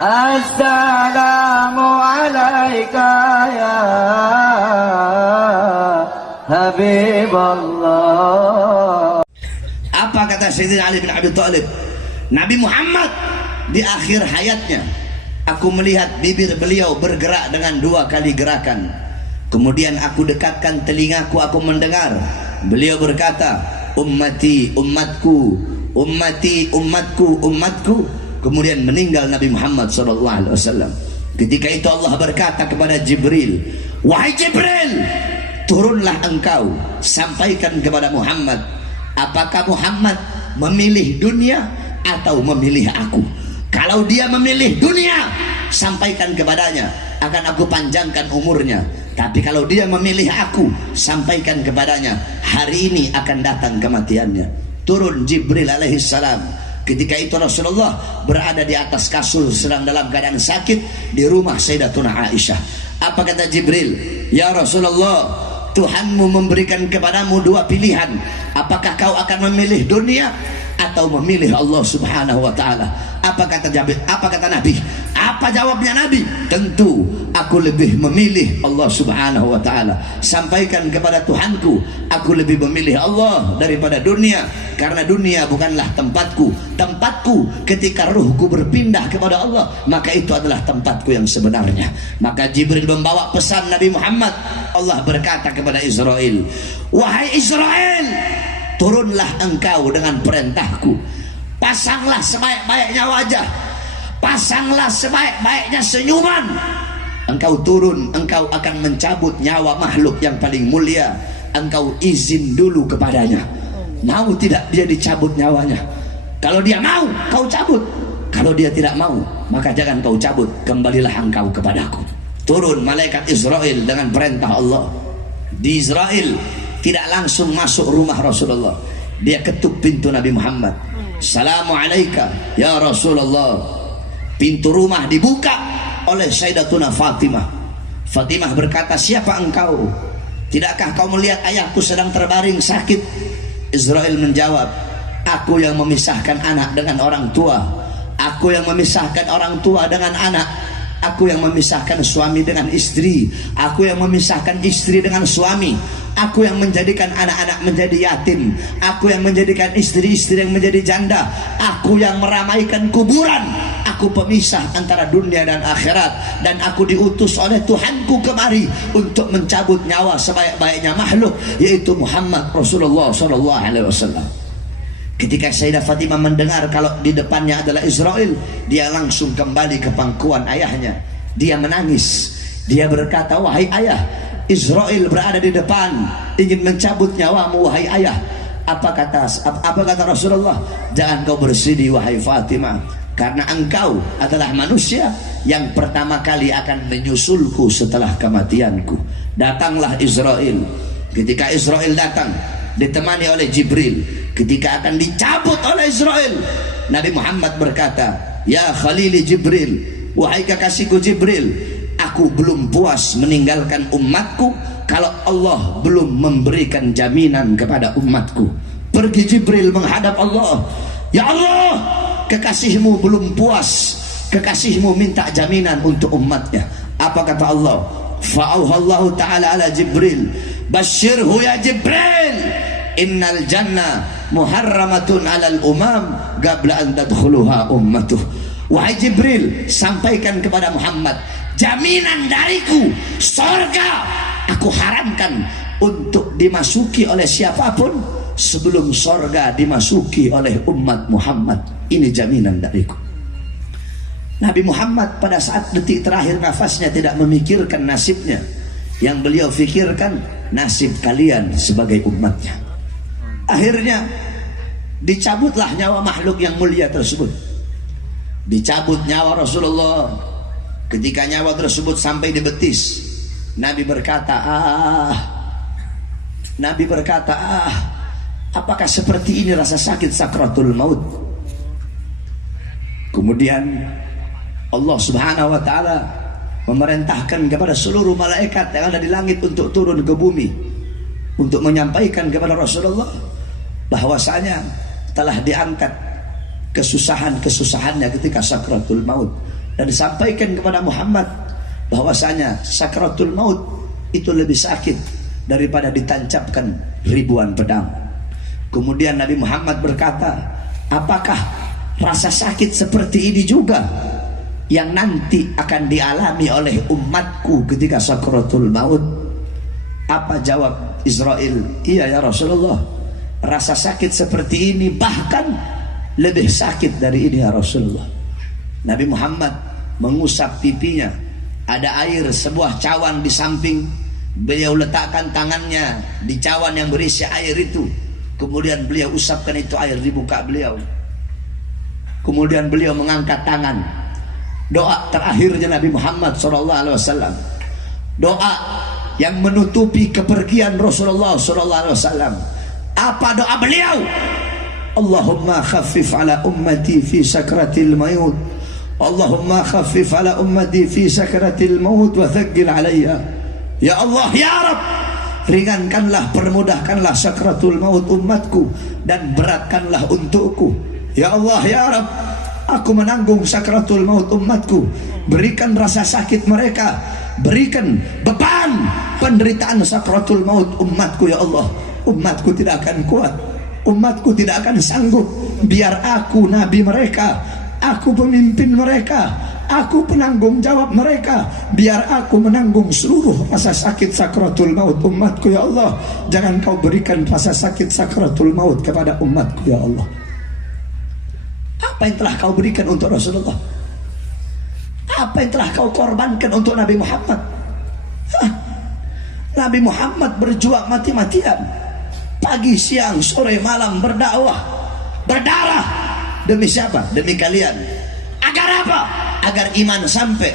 Assalamu alaika ya Habiballah. Apa kata Sayyidina Ali bin Abi Thalib? Nabi Muhammad di akhir hayatnya, aku melihat bibir beliau bergerak dengan 2 kali gerakan. Kemudian aku dekatkan telingaku, aku mendengar beliau berkata, ummati, umatku, ummati, umatku, umatku. Kemudian meninggal Nabi Muhammad SAW. Ketika itu Allah berkata kepada Jibril, wahai Jibril, turunlah engkau, sampaikan kepada Muhammad, apakah Muhammad memilih dunia atau memilih aku? Kalau dia memilih dunia, sampaikan kepadanya, akan aku panjangkan umurnya. Tapi kalau dia memilih aku, sampaikan kepadanya, hari ini akan datang kematiannya. Turun Jibril alaihissalam. Ketika itu Rasulullah berada di atas kasur, sedang dalam keadaan sakit di rumah Sayyidatuna Aisyah. Apa kata Jibril? Ya Rasulullah, Tuhanmu memberikan kepadamu 2 pilihan. Apakah kau akan memilih dunia atau memilih Allah Subhanahu wa ta'ala? Apa kata Jibril? Apa kata Nabi? Apa jawabnya Nabi? Tentu aku lebih memilih Allah Subhanahu wa ta'ala. Sampaikan kepada Tuhanku, aku lebih memilih Allah daripada dunia, karena dunia bukanlah tempatku. Tempatku ketika ruhku berpindah kepada Allah, maka itu adalah tempatku yang sebenarnya. Maka Jibril membawa pesan Nabi Muhammad. Allah berkata kepada Israel, wahai Israel, turunlah engkau dengan perintahku. Pasanglah sebaik-baiknya wajah, pasanglah sebaik-baiknya senyuman. Engkau turun, engkau akan mencabut nyawa makhluk yang paling mulia. Engkau izin dulu kepadanya, mau tidak dia dicabut nyawanya? Kalau dia mau, kau cabut. Kalau dia tidak mau, maka jangan kau cabut. Kembalilah engkau kepadaku. Turun malaikat Israel dengan perintah Allah. Di Israel tidak langsung masuk rumah Rasulullah, dia ketuk pintu Nabi Muhammad. Assalamualaikum ya Rasulullah. Pintu rumah dibuka oleh Sayyidatuna Fatimah. Fatimah berkata, siapa engkau? Tidakkah kau melihat ayahku sedang terbaring sakit? Israel menjawab, aku yang memisahkan anak dengan orang tua, aku yang memisahkan orang tua dengan anak, aku yang memisahkan suami dengan istri, aku yang memisahkan istri dengan suami, aku yang menjadikan anak-anak menjadi yatim, aku yang menjadikan istri-istri yang menjadi janda, aku yang meramaikan kuburan, aku pemisah antara dunia dan akhirat, dan aku diutus oleh Tuhanku kemari untuk mencabut nyawa sebaik-baiknya makhluk, yaitu Muhammad Rasulullah SAW. Ketika Sayyidah Fatimah mendengar kalau di depannya adalah Israel, dia langsung kembali ke pangkuan ayahnya. Dia menangis. Dia berkata, wahai ayah, Israel berada di depan, ingin mencabut nyawamu wahai ayah. Apa kata Rasulullah? Jangan kau bersedih wahai Fatimah, karena engkau adalah manusia yang pertama kali akan menyusulku setelah kematianku. Datanglah Israel. Ketika Israel datang, ditemani oleh Jibril. Ketika akan dicabut oleh Israel, Nabi Muhammad berkata, ya Khalili Jibril, wahai kekasihku Jibril, aku belum puas meninggalkan umatku kalau Allah belum memberikan jaminan kepada umatku. Pergi Jibril menghadap Allah. Ya Allah, kekasihmu belum puas, kekasihmu minta jaminan untuk umatnya. Apa kata Allah? Fa'auhallahu ta'ala ala Jibril, basyirhu ya Jibril, innal jannah muharramatun alal umam qabla an tadkhuluha ummatuh. Wahai Jibril, sampaikan kepada Muhammad, jaminan dariku, surga aku haramkan untuk dimasuki oleh siapapun sebelum surga dimasuki oleh umat Muhammad. Ini jaminan dariku. Nabi Muhammad pada saat detik terakhir nafasnya tidak memikirkan nasibnya. Yang beliau fikirkan nasib kalian sebagai umatnya. Akhirnya dicabutlah nyawa makhluk yang mulia tersebut. Dicabut nyawa Rasulullah. Ketika nyawa tersebut sampai di betis, Nabi berkata, apakah seperti ini rasa sakit sakratul maut? Kemudian Allah Subhanahu wa ta'ala memerintahkan kepada seluruh malaikat yang ada di langit untuk turun ke bumi untuk menyampaikan kepada Rasulullah bahwasanya telah diangkat kesusahan-kesusahannya ketika sakratul maut. dan sampaikan kepada Muhammad bahwasanya sakratul maut itu lebih sakit daripada ditancapkan ribuan pedang. Kemudian Nabi Muhammad berkata, apakah rasa sakit seperti ini juga yang nanti akan dialami oleh umatku ketika sakratul maut? Apa jawab Israel? Iya ya Rasulullah, rasa sakit seperti ini, bahkan lebih sakit dari ini ya Rasulullah. Nabi Muhammad mengusap pipinya, ada air sebuah cawan di samping, beliau letakkan tangannya di cawan yang berisi air itu, kemudian beliau usapkan itu air di muka beliau. Kemudian beliau mengangkat tangan. Doa terakhirnya Nabi Muhammad SAW, doa yang menutupi kepergian Rasulullah SAW. Apa doa beliau? Allahumma khaffif ala ummati fi sakratil maut, Allahumma khaffif ala ummati fi sakratil maut wa thaqqil alayya. Ya Allah, ya Rabb, ringankanlah, permudahkanlah sakratul maut umatku dan beratkanlah untukku. Ya Allah, ya Rabb, aku menanggung sakratul maut umatku. Berikan rasa sakit mereka, berikan beban penderitaan sakratul maut umatku. Ya Allah, umatku tidak akan kuat, umatku tidak akan sanggup. Biar aku nabi mereka, aku pemimpin mereka, aku penanggung jawab mereka. Biar aku menanggung seluruh rasa sakit sakratul maut umatku. Ya Allah, jangan kau berikan rasa sakit sakratul maut kepada umatku. Ya Allah, apa yang telah kau berikan untuk Rasulullah? Apa yang telah kau korbankan untuk Nabi Muhammad? Nabi Muhammad berjuang mati-matian, pagi, siang, sore, malam berdakwah, berdarah. Demi siapa? Demi kalian. Agar apa? Agar iman sampai,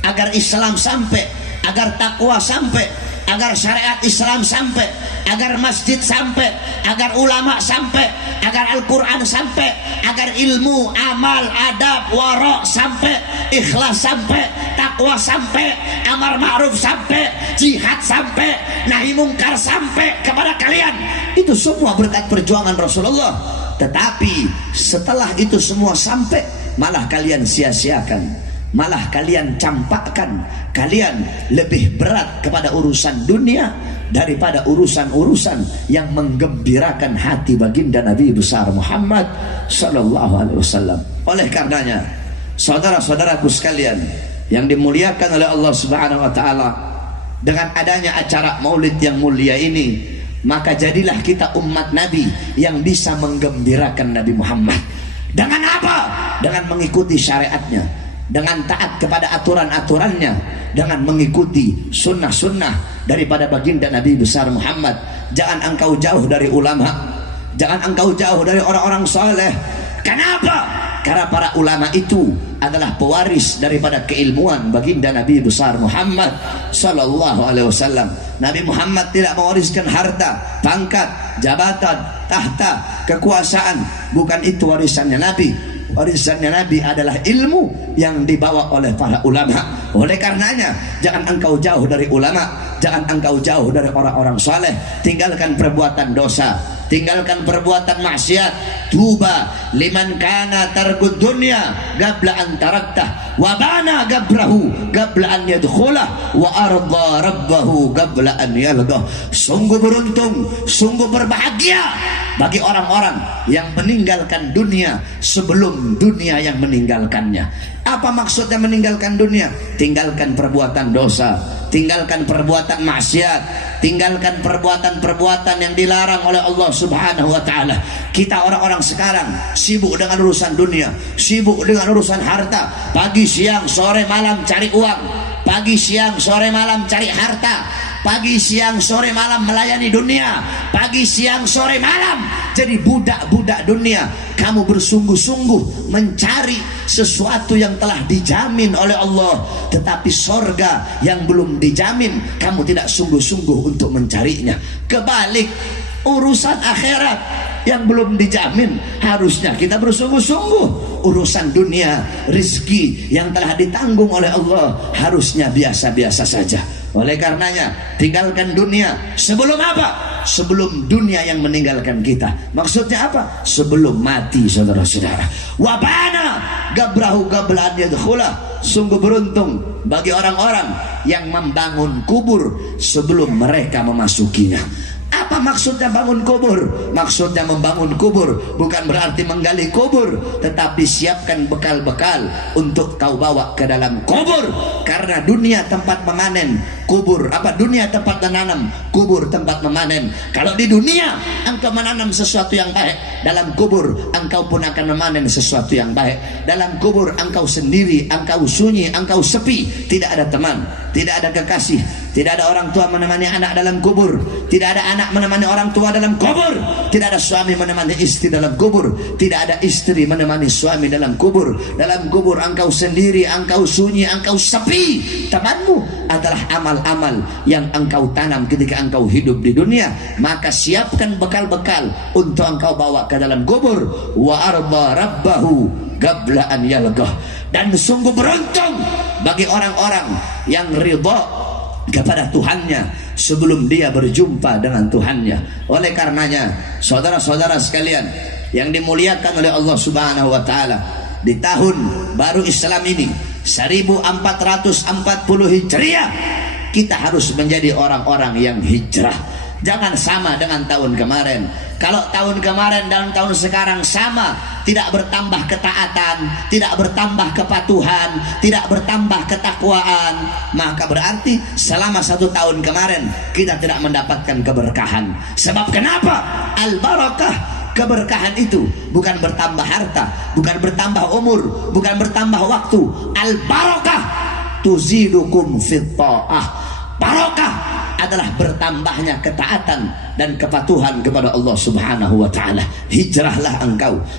agar Islam sampai, agar takwa sampai, agar syariat Islam sampai, agar masjid sampai, agar ulama sampai, agar Al-Quran sampai, agar ilmu, amal, adab, warok sampai, ikhlas sampai, takwa sampai, amar ma'ruf sampai, jihad sampai, nahi mungkar sampai kepada kalian. Itu semua berkat perjuangan Rasulullah. Tetapi setelah itu semua sampai, malah kalian sia-siakan, malah kalian campakkan. Kalian lebih berat kepada urusan dunia daripada urusan-urusan yang menggembirakan hati baginda Nabi besar Muhammad sallallahu alaihi wasallam. Oleh karenanya, saudara-saudaraku sekalian yang dimuliakan oleh Allah Subhanahu wa taala, dengan adanya acara Maulid yang mulia ini, maka jadilah kita umat Nabi yang bisa menggembirakan Nabi Muhammad. Dengan apa? Dengan mengikuti syariatnya, dengan taat kepada aturan-aturannya, dengan mengikuti sunnah-sunnah daripada baginda Nabi besar Muhammad. Jangan engkau jauh dari ulama, jangan engkau jauh dari orang-orang saleh. Kenapa? Karena para ulama itu adalah pewaris daripada keilmuan baginda Nabi besar Muhammad sallallahu alaihi wasallam. Nabi Muhammad tidak mewariskan harta, pangkat, jabatan, tahta, kekuasaan. Bukan itu warisannya Nabi. Warisannya Nabi adalah ilmu yang dibawa oleh para ulama. Oleh karenanya, jangan engkau jauh dari ulama, jangan engkau jauh dari orang-orang saleh. Tinggalkan perbuatan dosa, tinggalkan perbuatan maksiat. Tuba liman kana targud dunya qabla an taraktah wa bana gabrahu qabla an yadkhulah wa arda rabbahu qabla an yalqah. Sungguh beruntung, sungguh berbahagia bagi orang-orang yang meninggalkan dunia sebelum dunia yang meninggalkannya. Apa maksudnya meninggalkan dunia? Tinggalkan perbuatan dosa, tinggalkan perbuatan maksiat, tinggalkan perbuatan-perbuatan yang dilarang oleh Allah Subhanahu wa taala. Kita orang-orang sekarang sibuk dengan urusan dunia, sibuk dengan urusan harta. Pagi, siang, sore, malam cari uang. Pagi, siang, sore, malam cari harta. Pagi, siang, sore, malam melayani dunia. Pagi, siang, sore, malam jadi budak-budak dunia. Kamu bersungguh-sungguh mencari sesuatu yang telah dijamin oleh Allah, tetapi sorga yang belum dijamin, kamu tidak sungguh-sungguh untuk mencarinya. Kebalik, urusan akhirat yang belum dijamin, harusnya kita bersungguh-sungguh. Urusan dunia, rizki yang telah ditanggung oleh Allah, harusnya biasa-biasa saja. Oleh karenanya, tinggalkan dunia sebelum apa? sebelum dunia yang meninggalkan kita. Maksudnya apa? Sebelum mati, saudara-saudara. Wabana gabrahu gablan yadkhulah. Sungguh beruntung bagi orang-orang yang membangun kubur sebelum mereka memasukinya. Apa maksudnya bangun kubur? Maksudnya membangun kubur bukan berarti menggali kubur, tetapi siapkan bekal-bekal untuk kau bawa ke dalam kubur. Karena dunia tempat memanen, kubur dunia tempat menanam, kubur tempat memanen. Kalau di dunia engkau menanam sesuatu yang baik, dalam kubur engkau pun akan memanen sesuatu yang baik. Dalam kubur engkau sendiri, engkau sunyi, engkau sepi, tidak ada teman, tidak ada kekasih, tidak ada orang tua menemani anak dalam kubur, tidak ada anak menemani orang tua dalam kubur, tidak ada suami menemani istri dalam kubur, tidak ada istri menemani suami dalam kubur. Dalam kubur engkau sendiri, engkau sunyi, engkau sepi. Temanmu adalah amal-amal yang engkau tanam ketika engkau hidup di dunia. Maka siapkan bekal-bekal untuk engkau bawa ke dalam kubur. Wa arba rabbahu qabla an yalqah. Dan sungguh beruntung bagi orang-orang yang ridha kepada Tuhannya sebelum dia berjumpa dengan Tuhannya. Oleh karenanya, saudara-saudara sekalian yang dimuliakan oleh Allah Subhanahu wa taala, di tahun baru Islam ini 1440 Hijriah, kita harus menjadi orang-orang yang hijrah. Jangan sama dengan tahun kemarin. Kalau tahun kemarin dan tahun sekarang sama, tidak bertambah ketaatan, tidak bertambah kepatuhan, tidak bertambah ketakwaan, maka berarti selama 1 tahun kemarin kita tidak mendapatkan keberkahan. Sebab kenapa? Al-barakah, keberkahan itu bukan bertambah harta, bukan bertambah umur, bukan bertambah waktu. Al-barakah tuzidukum fit ta'ah. Barokah adalah bertambahnya ketaatan dan kepatuhan kepada Allah Subhanahu wa taala. Hijrahlah engkau.